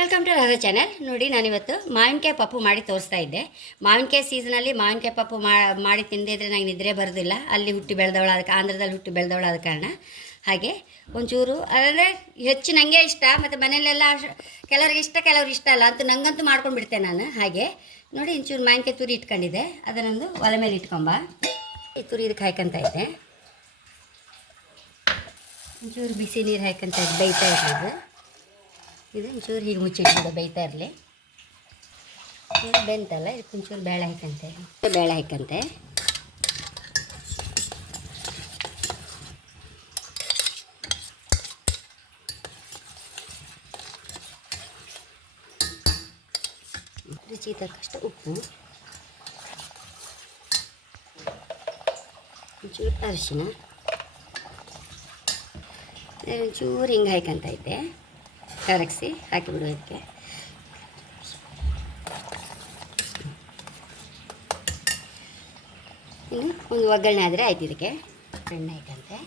Welcome to Radha channel. ನೋಡಿ, ನಾನಿವತ್ತು ಮಾವಿನಕಾಯಿ ಪಪ್ಪು ಮಾಡಿ ತೋರಿಸ್ತಾ ಇದ್ದೆ. ಮಾವಿನಕಾಯಿ ಸೀಸನಲ್ಲಿ ಮಾವಿನಕಾಯಿ ಪಪ್ಪು ಮಾಡಿ ತಿಂದಿದ್ರೆ ನಂಗೆ ನಿದ್ರೆ ಬರೋದಿಲ್ಲ. ಅಲ್ಲಿ ಹುಟ್ಟಿ ಬೆಳೆದವಳು, ಅದಕ್ಕೆ ಆಂಧ್ರದಲ್ಲಿ ಹುಟ್ಟಿ ಬೆಳೆದವಳು, ಆದ ಕಾರಣ ಹಾಗೆ ಒಂಚೂರು ಅಂದರೆ ಹೆಚ್ಚು ನನಗೆ ಇಷ್ಟ. ಮತ್ತು ಮನೆಯಲ್ಲೆಲ್ಲ ಕೆಲವ್ರಿಗೆ ಇಷ್ಟ, ಕೆಲವ್ರಿಗೆ ಇಷ್ಟ ಅಲ್ಲ ಅಂತ ನಂಗಂತೂ ಮಾಡ್ಕೊಂಡು ಬಿಡ್ತೇನೆ ನಾನು. ಹಾಗೆ ನೋಡಿ, ಒಂಚೂರು ಮಾವಿನಕಾಯಿ ತುರಿ ಇಟ್ಕೊಂಡಿದ್ದೆ, ಅದನ್ನೊಂದು ಒಲೆ ಮೇಲೆ ಇಟ್ಕೊಂಬ. ಈ ತುರಿ ಇದಕ್ಕೆ ಹಾಯ್ಕೊಂತ ಇದ್ದೆ. ಒಂಚೂರು ಬಿಸಿ ನೀರು ಹಾಯ್ಕೊಂತ ಇದ್ದೆ, ಬೇಯ್ತಾ ಇರೋದು. ಇದು ಒಂಚೂರು ಹೀಗೆ ಮುಚ್ಚಿಟ್ಬಿಡು, ಬೇಯ್ತಾ ಇರಲಿ. ಇದು ಬೆಂತಲ್ಲ, ಇದಕ್ಕೆ ಒಂಚೂರು ಬೇಳೆ ಹಾಕಂತೆ. ಬೇಳೆ ಹಾಕಂತೆ. ರುಚಿ ತಕ್ಕಷ್ಟು ಉಪ್ಪು, ಒಂಚೂರು ಅರಿಶಿನ, ಒಂಚೂರು ಹಿಂಗೆ ಹಾಕಂತ ಇದ್ದೆ. ಕರಗಿಸಿ ಹಾಕಿಬಿಡು ಇದಕ್ಕೆ. ಇನ್ನು ಒಂದು ಒಗ್ಗರಣೆ ಆದರೆ ಆಯ್ತು. ಇದಕ್ಕೆ ಎಣ್ಣೆ ಹಾಕಂತೆ,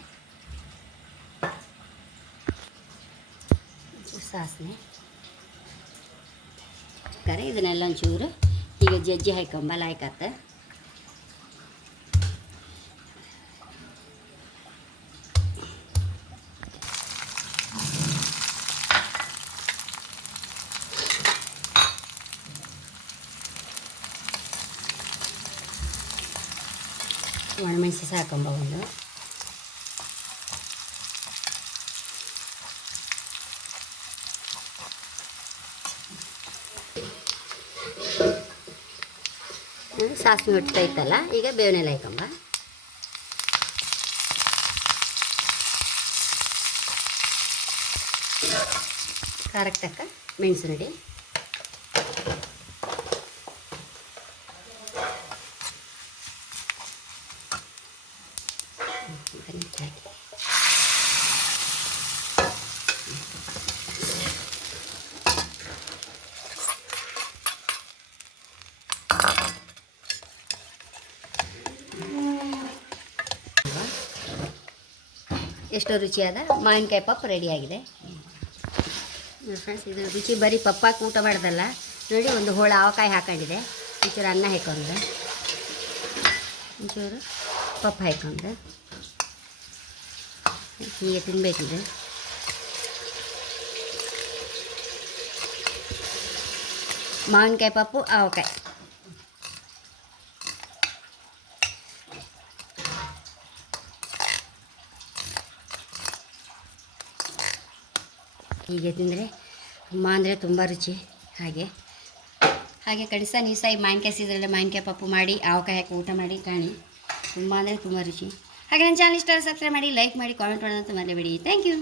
ಸಾಸಿವೆ, ಕರೆ ಇದನ್ನೆಲ್ಲ ಒಂಚೂರು ಈಗ ಜಜ್ಜಿ ಹಾಕೊಂಬಲ್ಲ ಹಾಕತ್ತೆ. ಒಣಮೆಣಸಿ ಸಾಕೊಂಬ ಒಂದು. ಸಾಸಿವೆ ಹೊಡ್ತಾ ಇತ್ತಲ್ಲ, ಈಗ ಬೇವನೆಲ್ಲ ಹಾಕೊಂಬ. ಖಾರಕ್ಕೆ ತಕ್ಕ ಮೆಣಸು ರೆಡಿ. ಎಷ್ಟೋ ರುಚಿಯಾದ ಮಾವಿನಕಾಯಿ ಪಪ್ಪು ರೆಡಿಯಾಗಿದೆ ಫ್ರೆಂಡ್ಸ್. ಇದು ರುಚಿ ಬರೀ ಪಪ್ಪಾಕಿ ಊಟ ಮಾಡ್ದಲ್ಲ. ನೋಡಿ, ಒಂದು ಹೋಳು ಆವಕಾಯಿ ಹಾಕೊಂಡಿದೆ, ಒಂಚೂರು ಅನ್ನ ಹಾಕೊಂಡೆ, ಒಂಚೂರು ಪಪ್ಪು ಹಾಕೊಂಡೆ. ಹೀಗೆ ತಿನ್ನಬೇಕಿದೆ. ಮಾವಿನಕಾಯಿ ಪಪ್ಪು, ಆವಕಾಯಿ. ಹೀಗೆ ತಿಂದರೆ ಅಮ್ಮ ಅಂದರೆ ತುಂಬ ರುಚಿ. ಹಾಗೆ ಕಡಿಸ ನೀಸ ಈ ಮಾವಿನಕಾಯಿ ಸೀಸನಲ್ಲಿ ಮಾವಿನಕಾಯಿ ಪಪ್ಪು ಮಾಡಿ ಆವಕಾಯಿ ಹಾಕಿ ಊಟ ಮಾಡಿ ಕಾಣಿ. ತುಂಬ ಅಂದರೆ ತುಂಬ ರುಚಿ. ಹಾಗೆ ನನ್ನ ಚಾನಲ್ ಇಷ್ಟ ಸಬ್ಸ್ಕ್ರೈಬ್ ಮಾಡಿ, ಲೈಕ್ ಮಾಡಿ, ಕಾಮೆಂಟ್ ಮಾಡೋದಂತ ಮರಿಬೇಡಿ. Thank you.